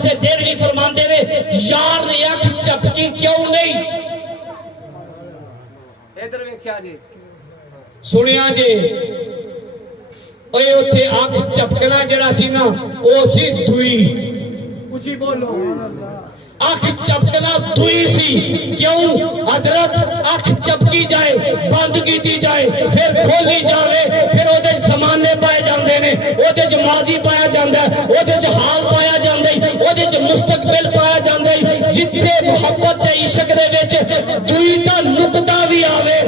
سے دیر ہی فرمان دے رہے یار نے اکھ چپکی کیوں نہیں ادھر ویکھیا جی سنیا جی اوے اوتھے اکھ چپکنا جڑا سی نا او سی دوئی اونچی بولو اکھ چپکنا دوئی سی کیوں حضرت اکھ چپکی جائے بند کی دی جائے پھر کھولی جاوے پھر او دے زمانے پائے جاندے نے او دے ماضی پایا جاندہ ہے او دے حال پایا جاندہ ہے او دے مستقبل پایا جاندہ ہے جتھے محبت تے عشق دے وچ دوئی دا نقطہ بھی آوے